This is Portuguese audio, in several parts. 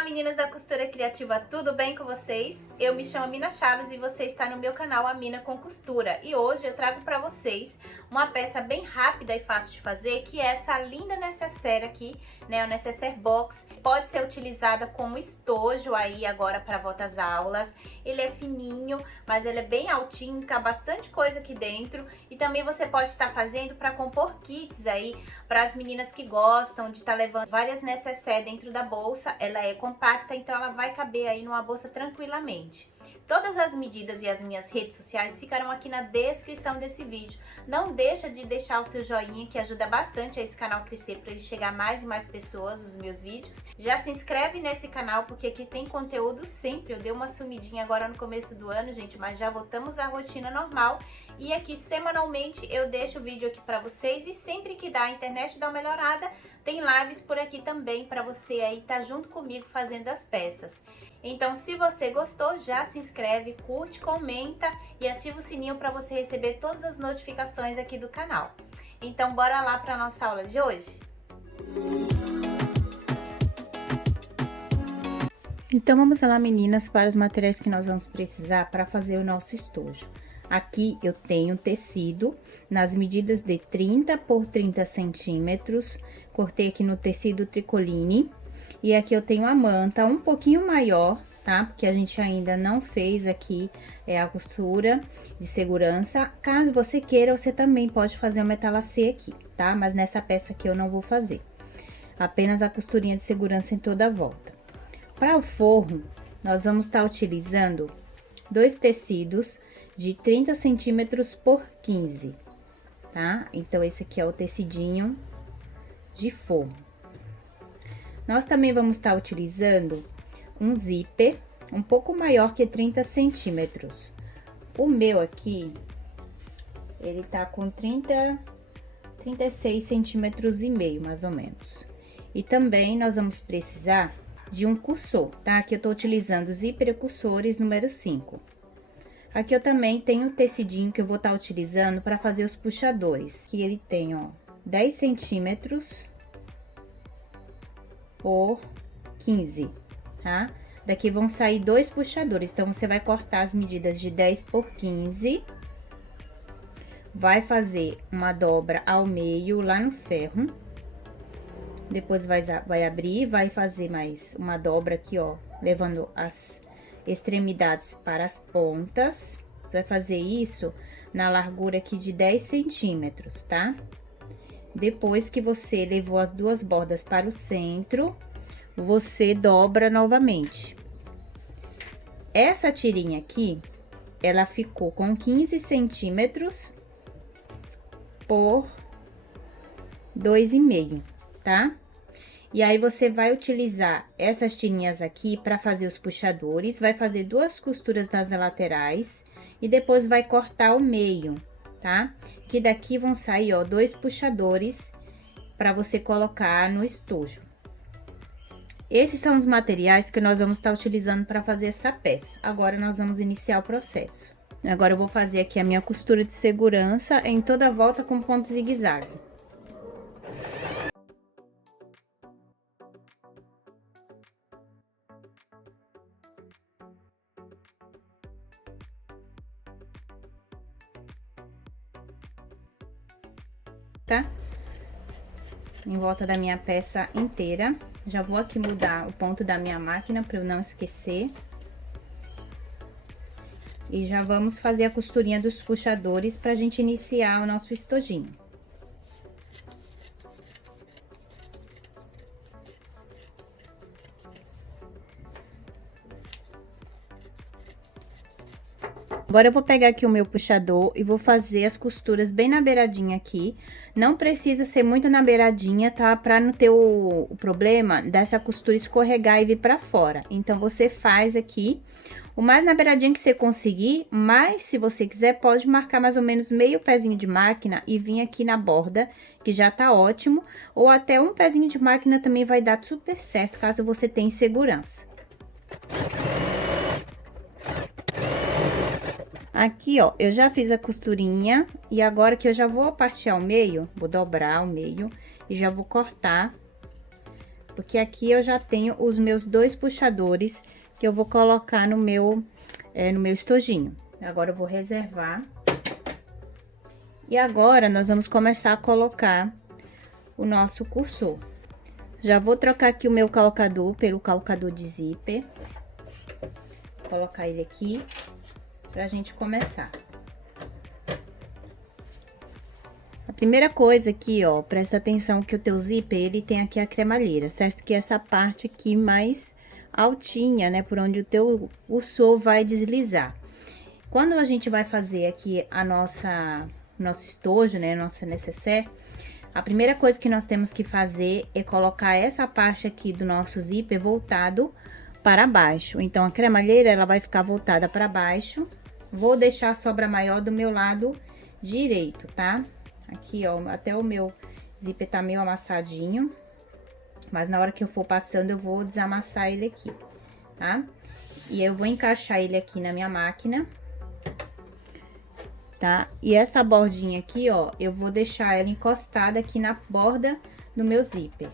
Olá meninas da Costura Criativa, tudo bem com vocês? Eu me chamo Mina Chaves e você está no meu canal A Mina com Costura. E hoje eu trago para vocês uma peça bem rápida e fácil de fazer, que é essa linda necessaire aqui, né? O necessaire box. Pode ser utilizada como estojo aí agora para volta às aulas. Ele é fininho, mas ele é bem altinho, cabe bastante coisa aqui dentro. E também você pode estar fazendo para compor kits aí para as meninas que gostam de estar levando várias necessaires dentro da bolsa. Ela é compacta, então ela vai caber aí numa bolsa tranquilamente. Todas as medidas e as minhas redes sociais ficarão aqui na descrição desse vídeo. Não deixa de deixar o seu joinha, que ajuda bastante a esse canal crescer, para ele chegar a mais e mais pessoas, os meus vídeos. Já se inscreve nesse canal, porque aqui tem conteúdo sempre. Eu dei uma sumidinha agora no começo do ano, gente, mas já voltamos à rotina normal. E aqui, semanalmente, eu deixo o vídeo aqui para vocês, e sempre que dá, a internet dá uma melhorada, tem lives por aqui também para você aí estar junto comigo fazendo as peças. Então, se você gostou, já se inscreve, curte, comenta e ativa o sininho para você receber todas as notificações aqui do canal. Então, bora lá para a nossa aula de hoje? Então, vamos lá, meninas, para os materiais que nós vamos precisar para fazer o nosso estojo. Aqui eu tenho tecido nas medidas de 30 por 30 centímetros, cortei aqui no tecido tricoline. E aqui eu tenho a manta um pouquinho maior, tá? Porque a gente ainda não fez aqui a costura de segurança. Caso você queira, você também pode fazer o metalacê aqui, tá? Mas nessa peça aqui eu não vou fazer. Apenas a costurinha de segurança em toda a volta. Para o forro, nós vamos estar utilizando dois tecidos de 30 centímetros por 15, tá? Então, esse aqui é o tecidinho de forro. Nós também vamos estar utilizando um zíper um pouco maior que 30 centímetros. O meu aqui, ele tá com 36 centímetros e meio, mais ou menos. E também nós vamos precisar de um cursor, tá? Aqui eu tô utilizando zíper cursores número 5. Aqui eu também tenho o tecidinho que eu vou estar utilizando para fazer os puxadores. Que ele tem, ó, 10 centímetros por 15, tá? Daqui vão sair dois puxadores, então você vai cortar as medidas de 10 por 15, vai fazer uma dobra ao meio lá no ferro, depois vai abrir, vai fazer mais uma dobra aqui, ó, levando as extremidades para as pontas. Você vai fazer isso na largura aqui de 10 centímetros, tá? Depois que você levou as duas bordas para o centro, você dobra novamente. Essa tirinha aqui, ela ficou com 15 centímetros por 2,5, tá? E aí, você vai utilizar essas tirinhas aqui para fazer os puxadores, vai fazer duas costuras nas laterais e depois vai cortar o meio, tá? Que daqui vão sair, ó, dois puxadores para você colocar no estojo. Esses são os materiais que nós vamos estar utilizando para fazer essa peça. Agora, nós vamos iniciar o processo. Agora, eu vou fazer aqui a minha costura de segurança em toda a volta com ponto zigue-zague. Tá? Em volta da minha peça inteira. Já vou aqui mudar o ponto da minha máquina para eu não esquecer. E já vamos fazer a costurinha dos puxadores pra gente iniciar o nosso estojinho. Agora, eu vou pegar aqui o meu puxador e vou fazer as costuras bem na beiradinha aqui. Não precisa ser muito na beiradinha, tá? Pra não ter o problema dessa costura escorregar e vir pra fora. Então, você faz aqui o mais na beiradinha que você conseguir, mas se você quiser, pode marcar mais ou menos meio pezinho de máquina e vir aqui na borda, que já tá ótimo. Ou até um pezinho de máquina também vai dar super certo, caso você tenha insegurança. Aqui, ó, eu já fiz a costurinha e agora que eu já vou partir ao meio, vou dobrar ao meio e já vou cortar Porque aqui eu já tenho os meus 2 puxadores que eu vou colocar no meu estojinho. Agora eu vou reservar. E agora nós vamos começar a colocar o nosso cursor. Já vou trocar aqui o meu calcador pelo calcador de zíper. Vou colocar ele aqui pra gente começar. A primeira coisa aqui, ó, presta atenção que o teu zíper, ele tem aqui a cremalheira, certo? Que é essa parte aqui mais altinha, né? Por onde o teu cursor vai deslizar. Quando a gente vai fazer aqui nosso estojo, né? Nossa necessaire, a primeira coisa que nós temos que fazer é colocar essa parte aqui do nosso zíper voltado para baixo. Então, a cremalheira, ela vai ficar voltada para baixo. Vou deixar a sobra maior do meu lado direito, tá? Aqui, ó, até o meu zíper tá meio amassadinho. Mas na hora que eu for passando, eu vou desamassar ele aqui, tá? E eu vou encaixar ele aqui na minha máquina. Tá? E essa bordinha aqui, ó, eu vou deixar ela encostada aqui na borda do meu zíper.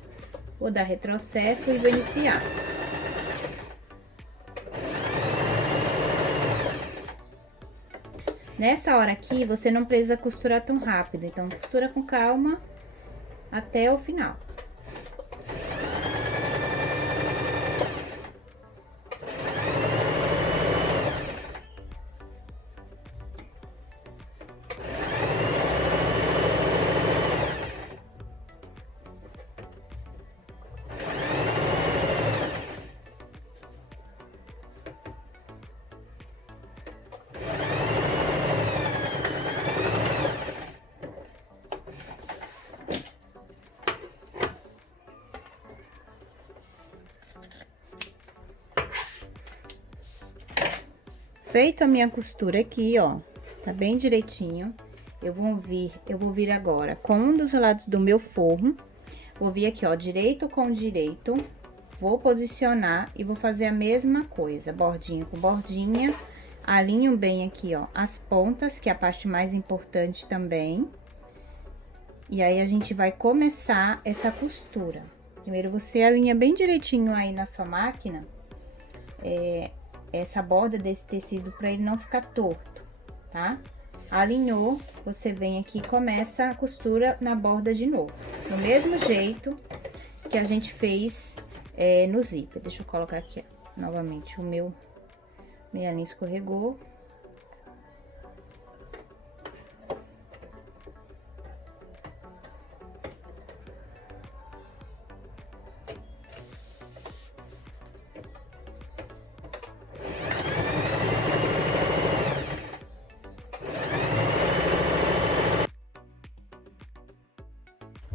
Vou dar retrocesso e vou iniciar. Nessa hora aqui, você não precisa costurar tão rápido, então costura com calma até o final. Feito a minha costura aqui, ó, tá bem direitinho. Eu vou vir agora com um dos lados do meu forro. Vou vir aqui, ó, direito com direito. Vou posicionar e vou fazer a mesma coisa, bordinha com bordinha. Alinho bem aqui, ó, as pontas, que é a parte mais importante também. E aí, a gente vai começar essa costura. Primeiro, você alinha bem direitinho aí na sua máquina, essa borda desse tecido para ele não ficar torto, tá? Alinhou, você vem aqui e começa a costura na borda de novo. Do mesmo jeito que a gente fez no zíper. Deixa eu colocar aqui, ó, novamente, minha linha escorregou.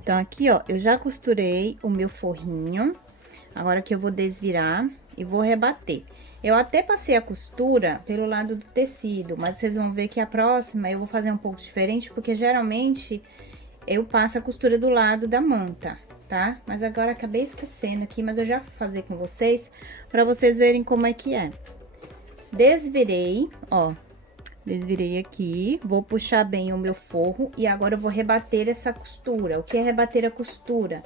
Então, aqui, ó, eu já costurei o meu forrinho. Agora que eu vou desvirar e vou rebater. Eu até passei a costura pelo lado do tecido, mas vocês vão ver que a próxima eu vou fazer um pouco diferente, porque geralmente eu passo a costura do lado da manta, tá? Mas agora acabei esquecendo aqui, mas eu já vou fazer com vocês, pra vocês verem como é que é. Desvirei, ó. Desvirei aqui, vou puxar bem o meu forro e agora eu vou rebater essa costura. O que é rebater a costura?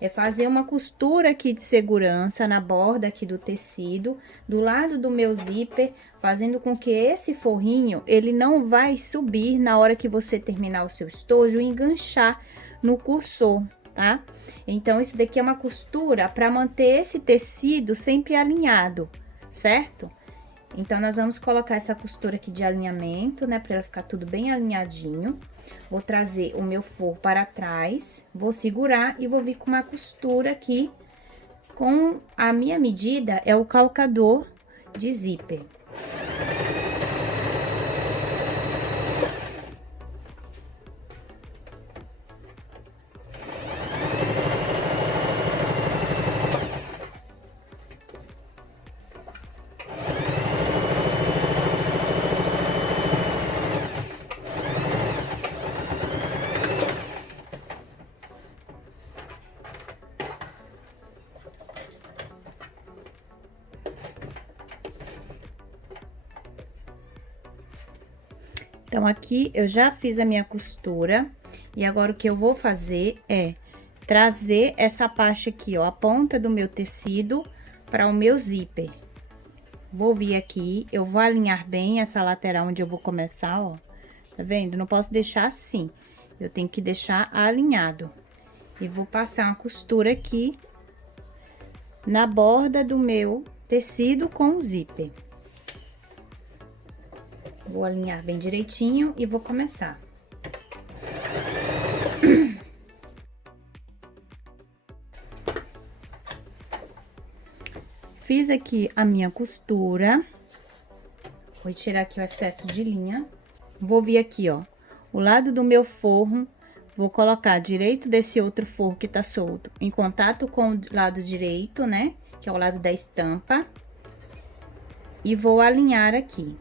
É fazer uma costura aqui de segurança na borda aqui do tecido, do lado do meu zíper, fazendo com que esse forrinho, ele não vai subir na hora que você terminar o seu estojo e enganchar no cursor, tá? Então, isso daqui é uma costura para manter esse tecido sempre alinhado, certo? Então, nós vamos colocar essa costura aqui de alinhamento, né? Pra ela ficar tudo bem alinhadinho. Vou trazer o meu forro para trás, vou segurar e vou vir com uma costura aqui com a minha medida, é o calcador de zíper. Então, aqui eu já fiz a minha costura e agora o que eu vou fazer é trazer essa parte aqui, ó, a ponta do meu tecido para o meu zíper. Vou vir aqui, eu vou alinhar bem essa lateral onde eu vou começar, ó. Tá vendo? Não posso deixar assim, eu tenho que deixar alinhado. E vou passar uma costura aqui na borda do meu tecido com o zíper. Vou alinhar bem direitinho e vou começar. Fiz aqui a minha costura. Vou tirar aqui o excesso de linha. Vou vir aqui, ó, o lado do meu forro. Vou colocar direito desse outro forro que tá solto em contato com o lado direito, né? Que é o lado da estampa. E vou alinhar aqui.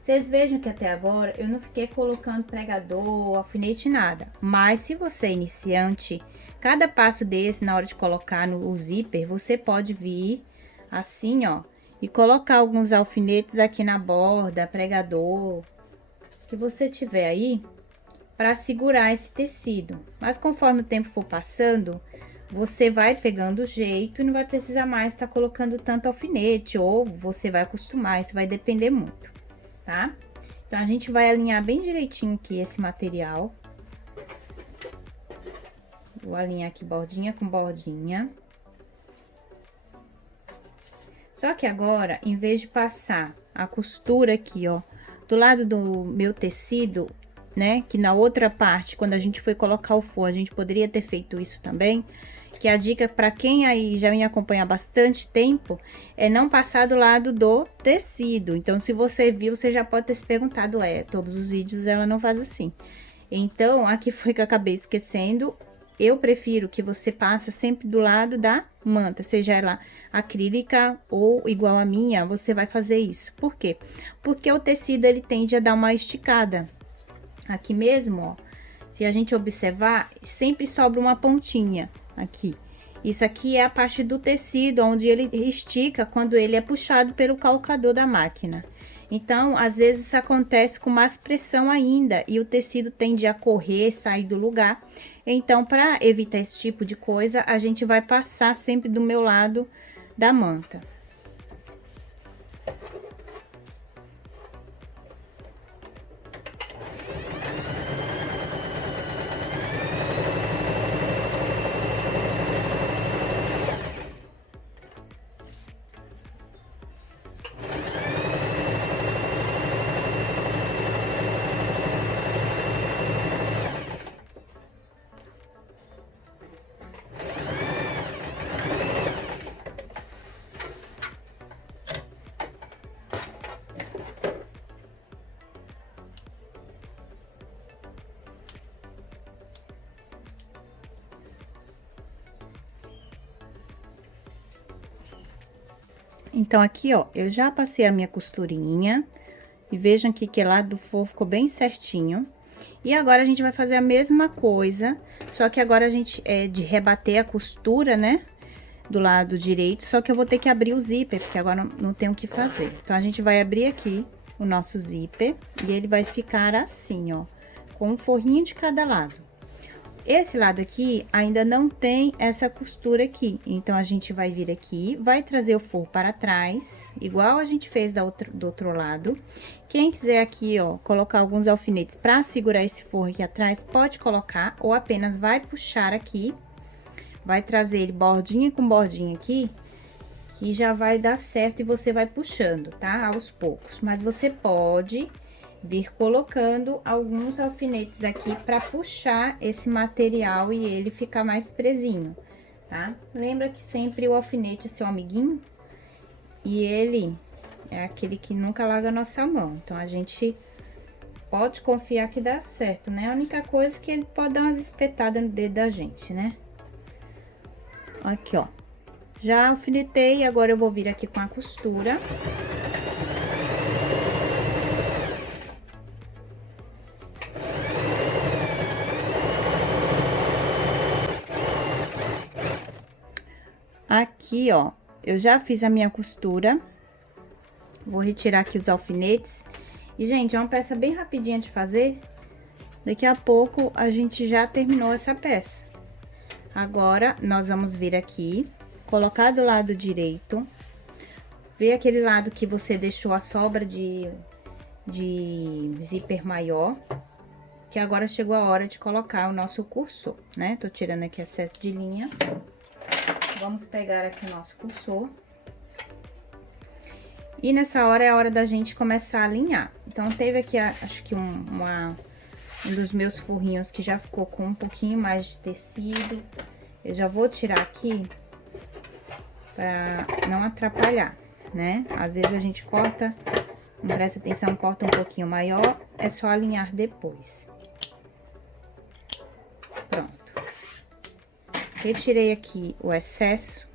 Vocês vejam que até agora eu não fiquei colocando pregador, alfinete, nada. Mas se você é iniciante, cada passo desse, na hora de colocar no zíper, você pode vir assim, ó, e colocar alguns alfinetes aqui na borda, pregador, que você tiver aí, para segurar esse tecido. Mas conforme o tempo for passando, você vai pegando o jeito e não vai precisar mais estar colocando tanto alfinete, ou você vai acostumar, isso vai depender muito, tá? Então, a gente vai alinhar bem direitinho aqui esse material. Vou alinhar aqui bordinha com bordinha. Só que agora, em vez de passar a costura aqui, ó, do lado do meu tecido, né, que na outra parte, quando a gente foi colocar o forro, a gente poderia ter feito isso também, que a dica para quem aí já me acompanha há bastante tempo, é não passar do lado do tecido. Então, se você viu, você já pode ter se perguntado, todos os vídeos ela não faz assim. Então, aqui foi que eu acabei esquecendo. Eu prefiro que você passe sempre do lado da manta, seja ela acrílica ou igual a minha, você vai fazer isso. Por quê? Porque o tecido, ele tende a dar uma esticada. Aqui mesmo, ó, se a gente observar, sempre sobra uma pontinha aqui. Isso aqui é a parte do tecido, onde ele estica quando ele é puxado pelo calcador da máquina. Então, às vezes, isso acontece com mais pressão ainda, e o tecido tende a correr, sair do lugar. Então, para evitar esse tipo de coisa, a gente vai passar sempre do meu lado da manta. Então, aqui, ó, eu já passei a minha costurinha. E vejam aqui que lá do forro ficou bem certinho. E agora, a gente vai fazer a mesma coisa, só que agora a gente de rebater a costura, né? Do lado direito, só que eu vou ter que abrir o zíper, porque agora não tem o que fazer. Então, a gente vai abrir aqui o nosso zíper e ele vai ficar assim, ó, com um forrinho de cada lado. Esse lado aqui ainda não tem essa costura aqui, então a gente vai vir aqui, vai trazer o forro para trás, igual a gente fez do outro lado. Quem quiser aqui, ó, colocar alguns alfinetes para segurar esse forro aqui atrás, pode colocar, ou apenas vai puxar aqui, vai trazer ele bordinha com bordinha aqui, e já vai dar certo e você vai puxando, tá? Aos poucos, mas você pode vir colocando alguns alfinetes aqui para puxar esse material e ele ficar mais presinho, tá? Lembra que sempre o alfinete é seu amiguinho e ele é aquele que nunca larga a nossa mão. Então, a gente pode confiar que dá certo, né? A única coisa é que ele pode dar umas espetadas no dedo da gente, né? Aqui, ó. Já alfinetei, agora eu vou vir aqui com a costura. Aqui, ó, eu já fiz a minha costura. Vou retirar aqui os alfinetes. E, gente, é uma peça bem rapidinha de fazer. Daqui a pouco, a gente já terminou essa peça. Agora, nós vamos vir aqui, colocar do lado direito, ver aquele lado que você deixou a sobra de zíper maior, que agora chegou a hora de colocar o nosso cursor, né? Tô tirando aqui excesso de linha. Vamos pegar aqui o nosso cursor. E nessa hora é a hora da gente começar a alinhar. Então, teve aqui, acho que um dos meus forrinhos que já ficou com um pouquinho mais de tecido. Eu já vou tirar aqui pra não atrapalhar, né? Às vezes a gente corta, não presta atenção, corta um pouquinho maior, é só alinhar depois. Pronto. Retirei aqui o excesso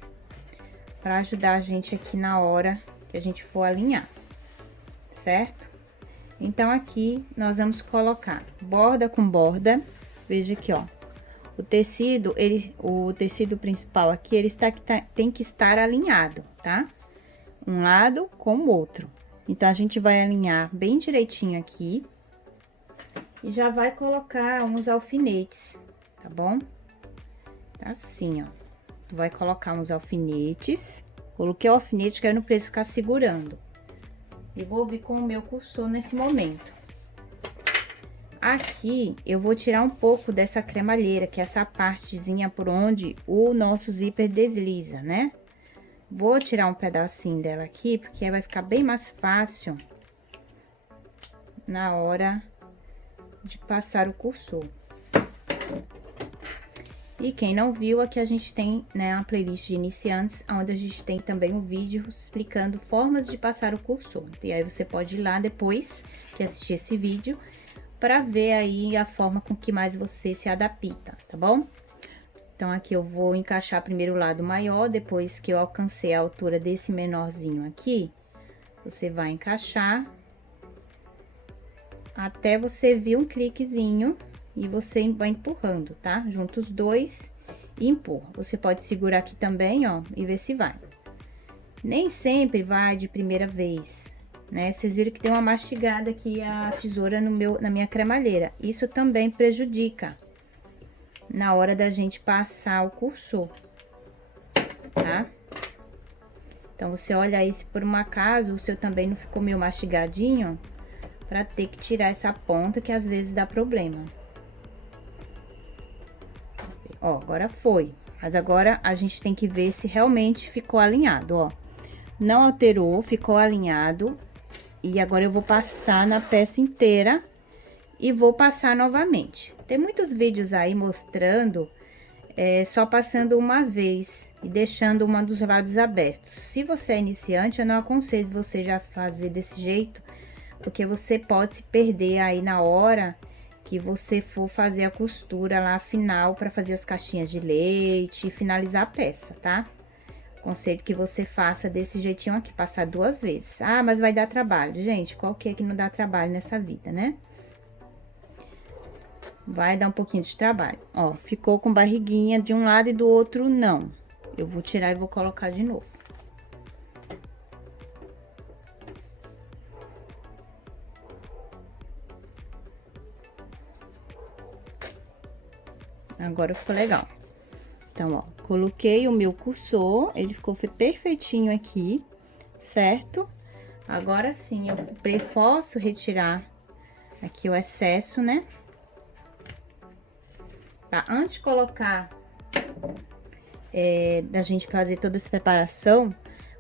pra ajudar a gente aqui na hora que a gente for alinhar, certo? Então, aqui nós vamos colocar borda com borda. Veja aqui, ó. O tecido principal aqui, tem que estar alinhado, tá? Um lado com o outro. Então, a gente vai alinhar bem direitinho aqui. E já vai colocar uns alfinetes, tá bom? Assim, ó. Tu vai colocar uns alfinetes. Coloquei o alfinete, que eu não preciso ficar segurando. E vou vir com o meu cursor nesse momento. Aqui, eu vou tirar um pouco dessa cremalheira, que é essa partezinha por onde o nosso zíper desliza, né? Vou tirar um pedacinho dela aqui, porque vai ficar bem mais fácil na hora de passar o cursor. E quem não viu, aqui a gente tem, né, uma playlist de iniciantes, onde a gente tem também um vídeo explicando formas de passar o cursor. E aí você pode ir lá depois que assistir esse vídeo, para ver aí a forma com que mais você se adapta, tá bom? Então, aqui eu vou encaixar primeiro o lado maior, depois que eu alcancei a altura desse menorzinho aqui, você vai encaixar até você ver um cliquezinho. E você vai empurrando, tá? Junta os dois e empurra. Você pode segurar aqui também, ó, e ver se vai. Nem sempre vai de primeira vez, né? Vocês viram que tem uma mastigada aqui a tesoura na minha cremalheira. Isso também prejudica na hora da gente passar o cursor, tá? Então, você olha aí se por um acaso o seu também não ficou meio mastigadinho, pra ter que tirar essa ponta que às vezes dá problema. Ó, agora foi. Mas agora a gente tem que ver se realmente ficou alinhado, ó. Não alterou, ficou alinhado. E agora eu vou passar na peça inteira e vou passar novamente. Tem muitos vídeos aí mostrando só passando uma vez e deixando uma dos lados abertos. Se você é iniciante, eu não aconselho você já fazer desse jeito, porque você pode se perder aí na hora que você for fazer a costura lá final para fazer as caixinhas de leite e finalizar a peça, tá? Aconselho que você faça desse jeitinho aqui, passar 2 vezes. Ah, mas vai dar trabalho. Gente, qual que é que não dá trabalho nessa vida, né? Vai dar um pouquinho de trabalho. Ó, ficou com barriguinha de um lado e do outro não. Eu vou tirar e vou colocar de novo. Agora ficou legal. Então, ó, coloquei o meu cursor, ele ficou perfeitinho aqui, certo? Agora sim, eu posso retirar aqui o excesso, né? Tá, antes de colocar, da gente fazer toda essa preparação,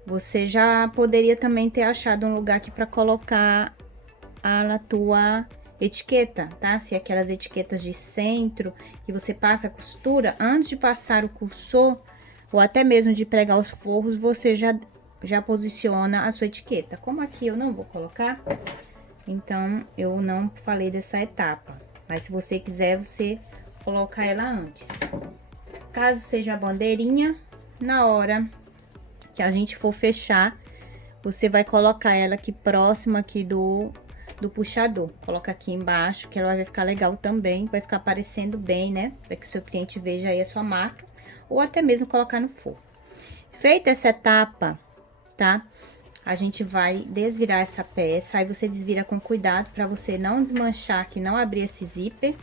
você já poderia também ter achado um lugar aqui pra colocar a tua etiqueta, tá? Se aquelas etiquetas de centro que você passa a costura, antes de passar o cursor, ou até mesmo de pregar os forros, você já posiciona a sua etiqueta. Como aqui eu não vou colocar, então eu não falei dessa etapa. Mas se você quiser, você coloca ela antes. Caso seja a bandeirinha, na hora que a gente for fechar, você vai colocar ela aqui próxima aqui do puxador. Coloca aqui embaixo, que ela vai ficar legal também, vai ficar aparecendo bem, né? Para que o seu cliente veja aí a sua marca, ou até mesmo colocar no forro. Feita essa etapa, tá? A gente vai desvirar essa peça, aí você desvira com cuidado para você não desmanchar aqui, não abrir esse zíper,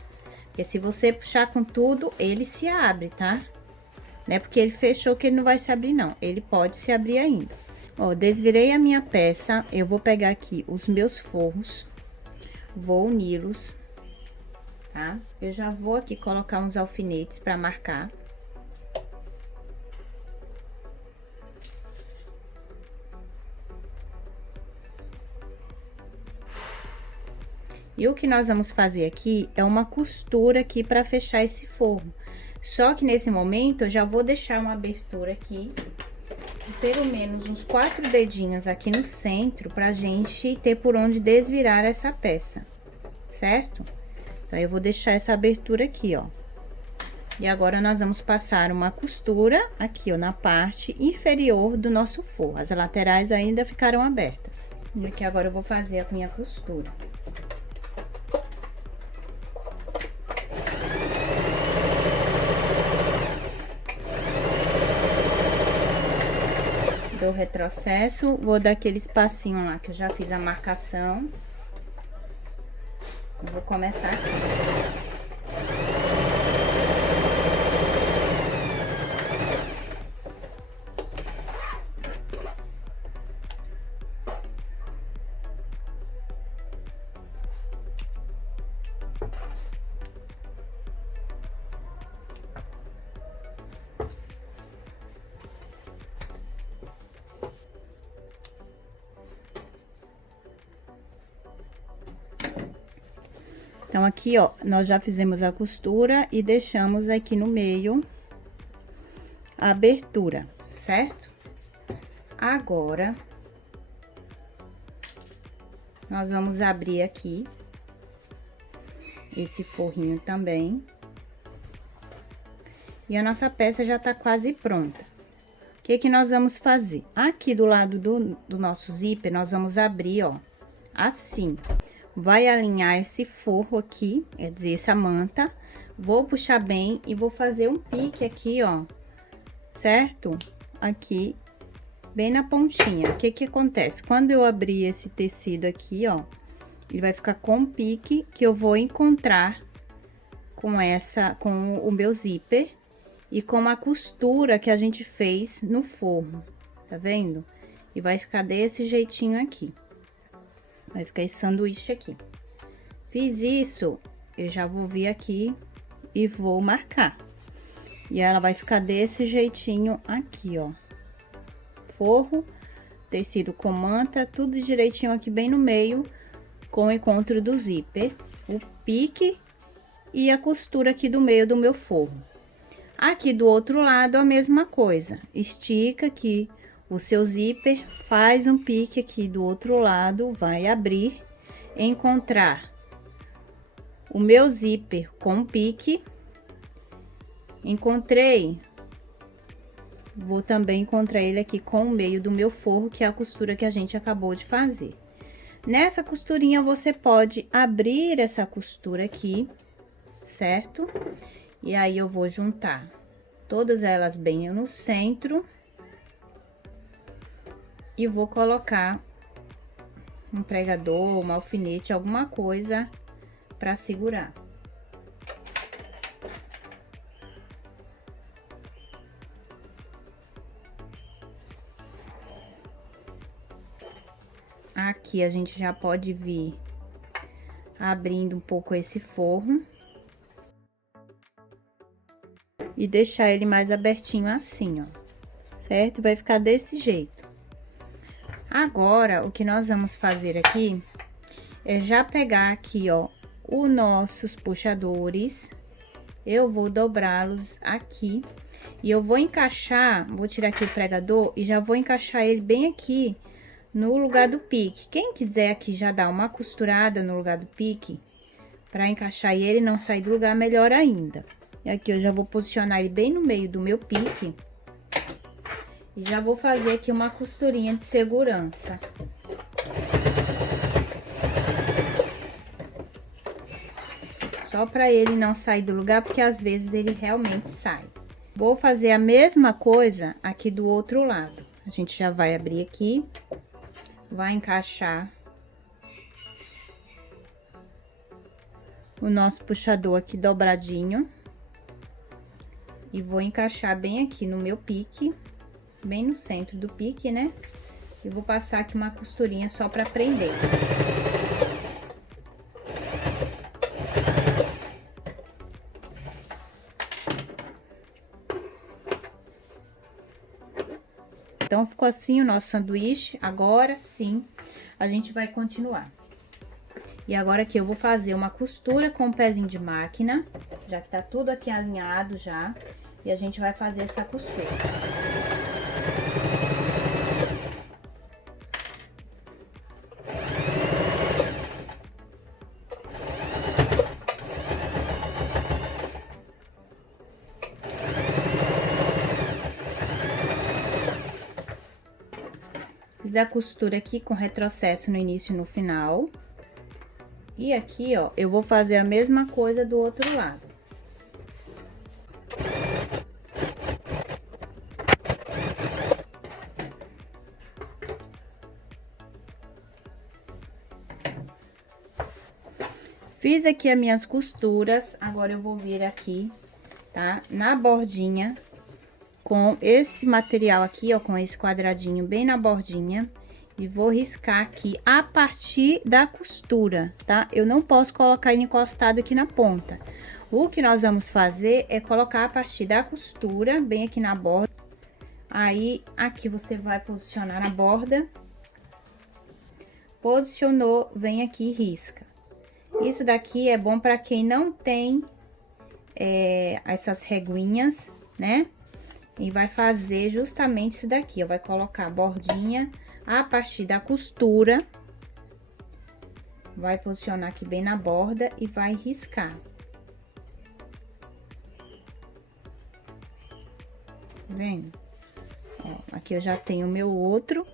porque se você puxar com tudo, ele se abre, tá? Não é porque ele fechou que ele não vai se abrir, não. Ele pode se abrir ainda. Ó, desvirei a minha peça, eu vou pegar aqui os meus forros, vou uni-los, tá? Eu já vou aqui colocar uns alfinetes pra marcar. E o que nós vamos fazer aqui é uma costura aqui para fechar esse forro. Só que nesse momento eu já vou deixar uma abertura aqui, pelo menos uns 4 dedinhos aqui no centro, pra gente ter por onde desvirar essa peça, certo? Então, eu vou deixar essa abertura aqui, ó. E agora, nós vamos passar uma costura aqui, ó, na parte inferior do nosso forro. As laterais ainda ficaram abertas. E aqui agora eu vou fazer a minha costura. Dou retrocesso, vou dar aquele espacinho lá que eu já fiz a marcação. Eu vou começar aqui. Então, aqui, ó, nós já fizemos a costura e deixamos aqui no meio a abertura, certo? Agora, nós vamos abrir aqui esse forrinho também. E a nossa peça já tá quase pronta. O que que nós vamos fazer? Aqui do lado do nosso zíper, nós vamos abrir, ó, assim. Vai alinhar esse forro aqui, quer dizer, essa manta. Vou puxar bem e vou fazer um pique aqui, ó, certo? Aqui, bem na pontinha. O que que acontece? Quando eu abrir esse tecido aqui, ó, ele vai ficar com um pique que eu vou encontrar com o meu zíper e com a costura que a gente fez no forro, tá vendo? E vai ficar desse jeitinho aqui. Vai ficar esse sanduíche aqui. Fiz isso, eu já vou vir aqui e vou marcar. E ela vai ficar desse jeitinho aqui, ó. Forro, tecido com manta, tudo direitinho aqui bem no meio, com o encontro do zíper, o pique e a costura aqui do meio do meu forro. Aqui do outro lado, a mesma coisa. Estica aqui o seu zíper, faz um pique aqui do outro lado, vai abrir, encontrar o meu zíper com pique. Encontrei, vou também encontrar ele aqui com o meio do meu forro, que é a costura que a gente acabou de fazer. Nessa costurinha, você pode abrir essa costura aqui, certo? E aí, eu vou juntar todas elas bem no centro. E vou colocar um pregador, um alfinete, alguma coisa para segurar. Aqui a gente já pode vir abrindo um pouco esse forro. E deixar ele mais abertinho assim, ó, certo? Vai ficar desse jeito. Agora, o que nós vamos fazer aqui é já pegar aqui, ó, os nossos puxadores. Eu vou dobrá-los aqui e eu vou encaixar, vou tirar aqui o pregador e já vou encaixar ele bem aqui no lugar do pique. Quem quiser aqui já dar uma costurada no lugar do pique, para encaixar ele não sair do lugar, melhor ainda. E aqui eu já vou posicionar ele bem no meio do meu pique. E já vou fazer aqui uma costurinha de segurança. Só para ele não sair do lugar, porque às vezes ele realmente sai. Vou fazer a mesma coisa aqui do outro lado. A gente já vai abrir aqui, vai encaixar o nosso puxador aqui dobradinho. E vou encaixar bem aqui no meu pique, bem no centro do pique, né? E vou passar aqui uma costurinha só pra prender. Então, ficou assim o nosso sanduíche. Agora sim, a gente vai continuar. E agora aqui eu vou fazer uma costura com o pezinho de máquina, já que tá tudo aqui alinhado já. E a gente vai fazer essa costura. Fiz a costura aqui com retrocesso no início e no final. E aqui, ó, eu vou fazer a mesma coisa do outro lado. Fiz aqui as minhas costuras, agora eu vou vir aqui, tá? Na bordinha, com esse material aqui, ó, com esse quadradinho bem na bordinha. E vou riscar aqui a partir da costura, tá? Eu não posso colocar ele encostado aqui na ponta. O que nós vamos fazer é colocar a partir da costura, bem aqui na borda. Aí, aqui você vai posicionar na borda. Posicionou, vem aqui e risca. Isso daqui é bom para quem não tem essas reguinhas, né? E vai fazer justamente isso daqui, ó. Vai colocar a bordinha a partir da costura, vai posicionar aqui bem na borda e vai riscar. Tá vendo? Ó, aqui eu já tenho o meu outro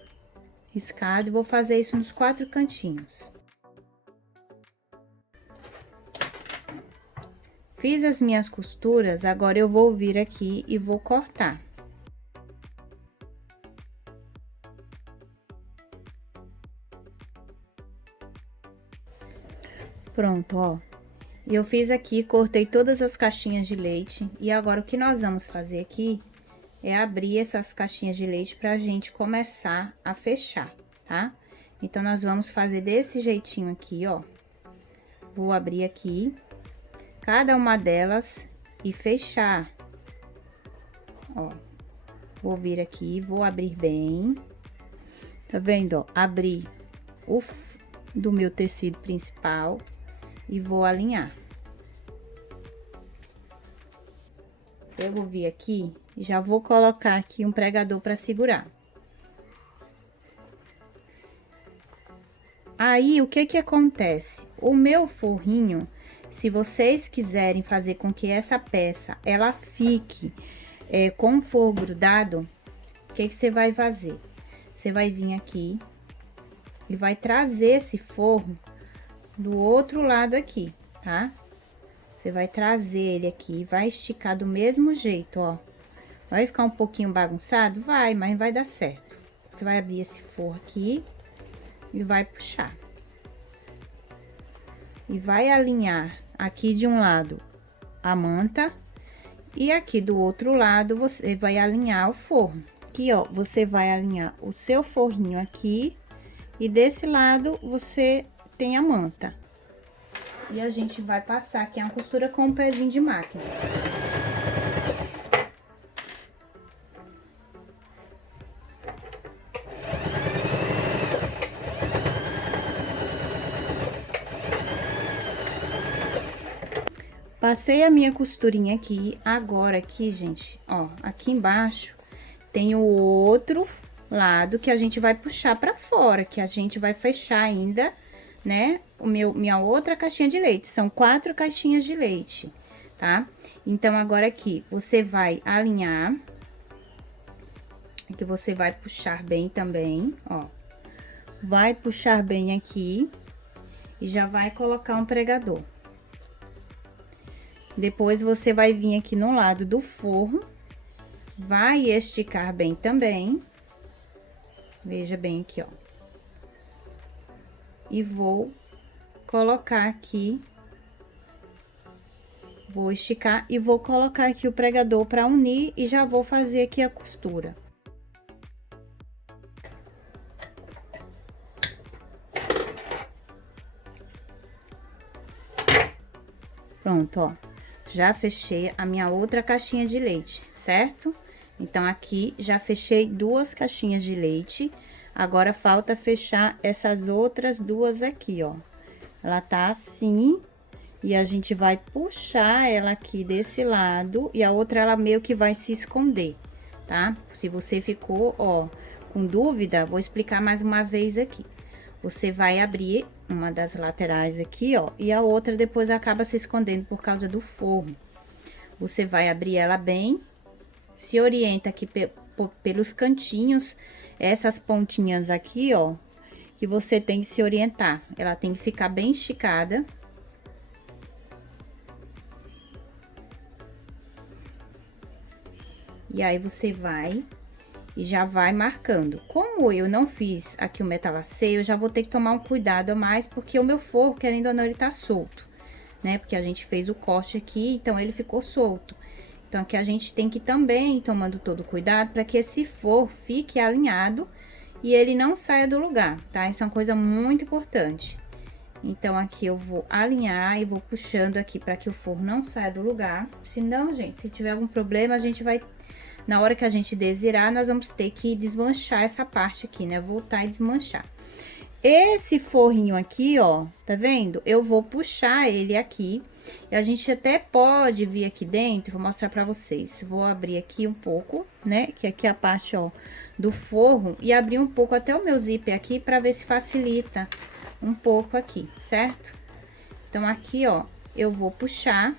riscado e vou fazer isso nos 4 cantinhos. Fiz as minhas costuras, agora eu vou vir aqui e vou cortar. Pronto, ó. Eu fiz aqui, cortei todas as caixinhas de leite. E agora, o que nós vamos fazer aqui é abrir essas caixinhas de leite pra gente começar a fechar, tá? Então, nós vamos fazer desse jeitinho aqui, ó. Vou abrir aqui, cada uma delas e fechar. Ó, vou vir aqui, vou abrir bem. Tá vendo, ó? Abri o do meu tecido principal. E vou alinhar. Eu vou vir aqui e já vou colocar aqui um pregador para segurar. Aí, o que que acontece? O meu forrinho, se vocês quiserem fazer com que essa peça, ela fique com o forro grudado, o que que você vai fazer? Você vai vir aqui e vai trazer esse forro do outro lado aqui, tá? Você vai trazer ele aqui, vai esticar do mesmo jeito, ó. Vai ficar um pouquinho bagunçado? Vai, mas vai dar certo. Você vai abrir esse forro aqui e vai puxar. E vai alinhar aqui de um lado a manta e aqui do outro lado você vai alinhar o forro. Aqui, ó, você vai alinhar o seu forrinho aqui e desse lado você tem a manta. E a gente vai passar aqui a costura com um pezinho de máquina. Passei a minha costurinha aqui, agora aqui, gente, ó, aqui embaixo tem o outro lado que a gente vai puxar pra fora, que a gente vai fechar ainda, né, minha outra caixinha de leite. São 4 caixinhas de leite, tá? Então, agora aqui, você vai alinhar, que você vai puxar bem também, ó. Vai puxar bem aqui e já vai colocar um pregador. Depois, você vai vir aqui no lado do forro, vai esticar bem também. Veja bem aqui, ó. E vou colocar aqui, Vou esticar e vou colocar aqui o pregador para unir e já vou fazer aqui a costura. Pronto, ó. Já fechei a minha outra caixinha de leite, certo? Então, aqui já fechei 2 caixinhas de leite. Agora, falta fechar essas outras 2 aqui, ó. Ela tá assim, e a gente vai puxar ela aqui desse lado, e a outra ela meio que vai se esconder, tá? Se você ficou, ó, com dúvida, vou explicar mais uma vez aqui. Você vai abrir uma das laterais aqui, ó, e a outra depois acaba se escondendo por causa do forro. Você vai abrir ela bem, se orienta aqui pelos cantinhos, essas pontinhas aqui, ó, que você tem que se orientar. Ela tem que ficar bem esticada. E aí, você vai e já vai marcando. Como eu não fiz aqui o metalaceio, eu já vou ter que tomar um cuidado a mais, porque o meu forro, querendo ou não, ele tá solto, né? Porque a gente fez o corte aqui, então ele ficou solto. Então, aqui a gente tem que também ir tomando todo cuidado para que esse forro fique alinhado e ele não saia do lugar, tá? Isso é uma coisa muito importante. Então, aqui eu vou alinhar e vou puxando aqui para que o forro não saia do lugar. Senão, gente, se tiver algum problema, a gente vai... Na hora que a gente desvirar, nós vamos ter que desmanchar essa parte aqui, né? Voltar e desmanchar. Esse forrinho aqui, ó, tá vendo? Eu vou puxar ele aqui. E a gente até pode vir aqui dentro, vou mostrar pra vocês. Vou abrir aqui um pouco, né? Que aqui é a parte, ó, do forro. E abrir um pouco até o meu zíper aqui pra ver se facilita um pouco aqui, certo? Então, aqui, ó, eu vou puxar.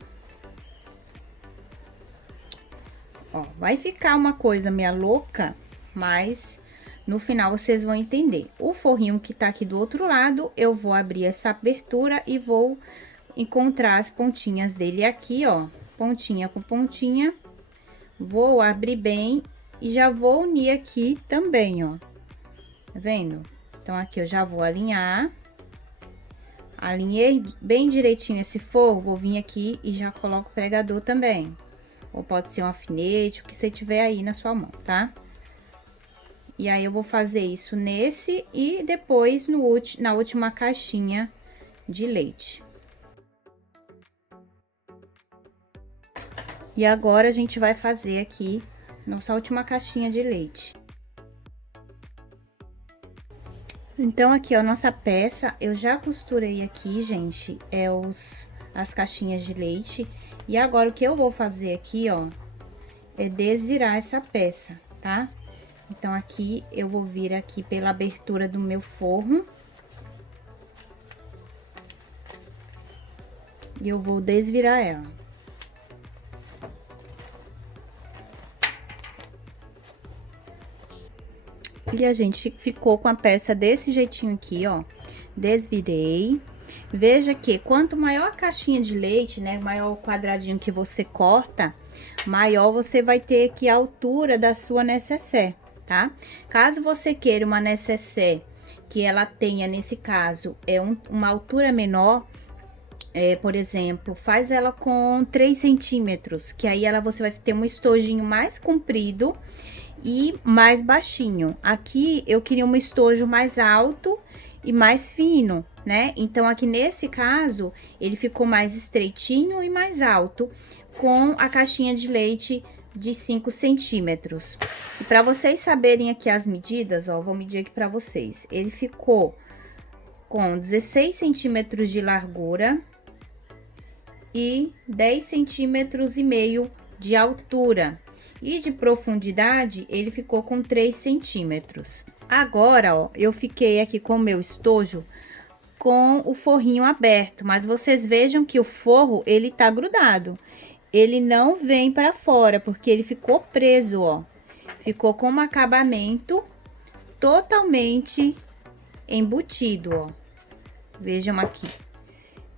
Ó, vai ficar uma coisa meio louca, mas no final vocês vão entender. O forrinho que tá aqui do outro lado, eu vou abrir essa abertura e vou encontrar as pontinhas dele aqui, ó, pontinha com pontinha. Vou abrir bem e já vou unir aqui também, ó. Tá vendo? Então, aqui eu já vou alinhar. Alinhei bem direitinho esse forro, vou vir aqui e já coloco o pregador também. Ou pode ser um alfinete, o que você tiver aí na sua mão, tá? E aí, eu vou fazer isso nesse e depois na última caixinha de leite. E agora, a gente vai fazer aqui nossa última caixinha de leite. Então, aqui, ó, nossa peça, eu já costurei aqui, gente, as caixinhas de leite. E agora, o que eu vou fazer aqui, ó, é desvirar essa peça, tá? Então, aqui, eu vou vir aqui pela abertura do meu forro. E eu vou desvirar ela. E a gente ficou com a peça desse jeitinho aqui, ó. Desvirei. Veja que quanto maior a caixinha de leite, né, maior o quadradinho que você corta, maior você vai ter aqui a altura da sua nécessaire, tá? Caso você queira uma nécessaire que ela tenha, nesse caso, uma altura menor, por exemplo, faz ela com 3 centímetros, que aí você vai ter um estojinho mais comprido e mais baixinho. Aqui eu queria um estojo mais alto e mais fino, né? Então, aqui nesse caso, ele ficou mais estreitinho e mais alto, com a caixinha de leite de 5 centímetros. E para vocês saberem aqui as medidas, ó, vou medir aqui para vocês. Ele ficou com 16 centímetros de largura e 10 centímetros e meio de altura. E de profundidade, ele ficou com 3 centímetros. Agora, ó, eu fiquei aqui com o meu estojo com o forrinho aberto, mas vocês vejam que o forro, ele tá grudado. Ele não vem para fora, porque ele ficou preso, ó. Ficou com um acabamento totalmente embutido, ó. Vejam aqui.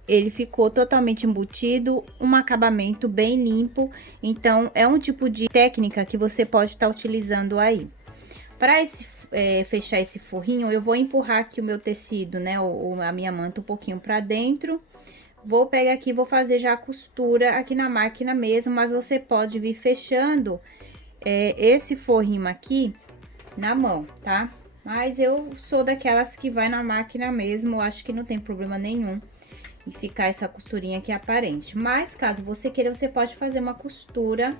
Ele ficou totalmente embutido, um acabamento bem limpo. Então, é um tipo de técnica que você pode estar utilizando aí. Para fechar esse forrinho, eu vou empurrar aqui o meu tecido, né, ou a minha manta um pouquinho para dentro, vou pegar aqui, vou fazer já a costura aqui na máquina mesmo, mas você pode vir fechando esse forrinho aqui na mão, tá? Mas eu sou daquelas que vai na máquina mesmo, acho que não tem problema nenhum em ficar essa costurinha aqui aparente. Mas caso você queira, você pode fazer uma costura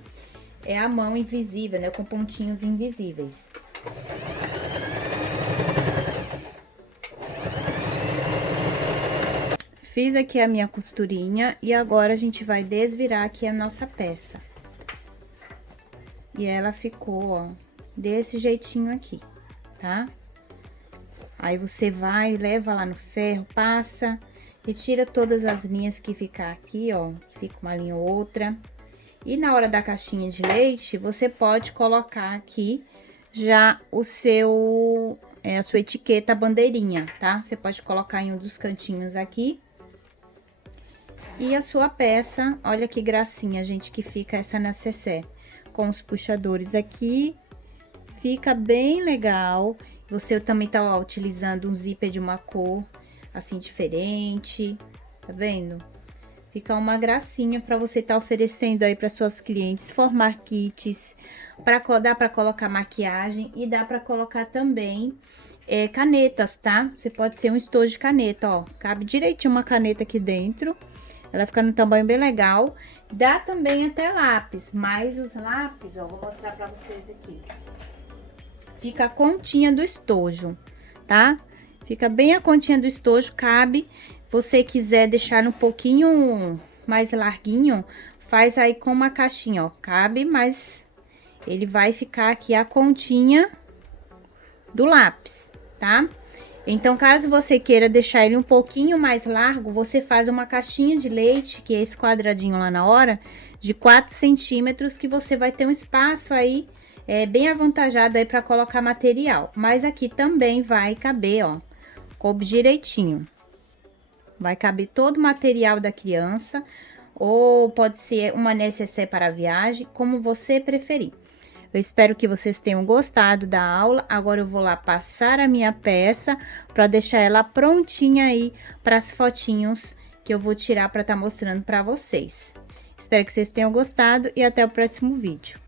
à mão invisível, né? Com pontinhos invisíveis. Fiz aqui a minha costurinha e agora a gente vai desvirar aqui a nossa peça. E ela ficou, ó, desse jeitinho aqui, tá? Aí você vai, leva lá no ferro, passa, retira todas as linhas que ficar aqui, ó, que fica uma linha ou outra. E na hora da caixinha de leite, você pode colocar aqui já o seu, a sua etiqueta bandeirinha, tá? Você pode colocar em um dos cantinhos aqui. E a sua peça, olha que gracinha, gente, que fica essa necessaire. Com os puxadores aqui, fica bem legal. Você também tá, ó, utilizando um zíper de uma cor, assim, diferente, tá vendo? Fica uma gracinha para você tá oferecendo aí para suas clientes, formar kits, dá para colocar maquiagem e dá para colocar também canetas, tá? Você pode ser um estojo de caneta, ó, cabe direitinho uma caneta aqui dentro. Ela fica no tamanho bem legal. Dá também até lápis, mas os lápis, ó, vou mostrar pra vocês aqui. Fica a continha do estojo, tá? Fica bem a continha do estojo, cabe. Você quiser deixar um pouquinho mais larguinho, faz aí com uma caixinha, ó. Cabe, mas ele vai ficar aqui a continha do lápis, tá? Então, caso você queira deixar ele um pouquinho mais largo, você faz uma caixinha de leite, que é esse quadradinho lá na hora, de 4 centímetros, que você vai ter um espaço aí bem avantajado aí para colocar material. Mas aqui também vai caber, ó, coube direitinho. Vai caber todo o material da criança, ou pode ser uma necessaire para a viagem, como você preferir. Eu espero que vocês tenham gostado da aula. Agora eu vou lá passar a minha peça para deixar ela prontinha aí para as fotinhos que eu vou tirar para estar mostrando para vocês. Espero que vocês tenham gostado e até o próximo vídeo.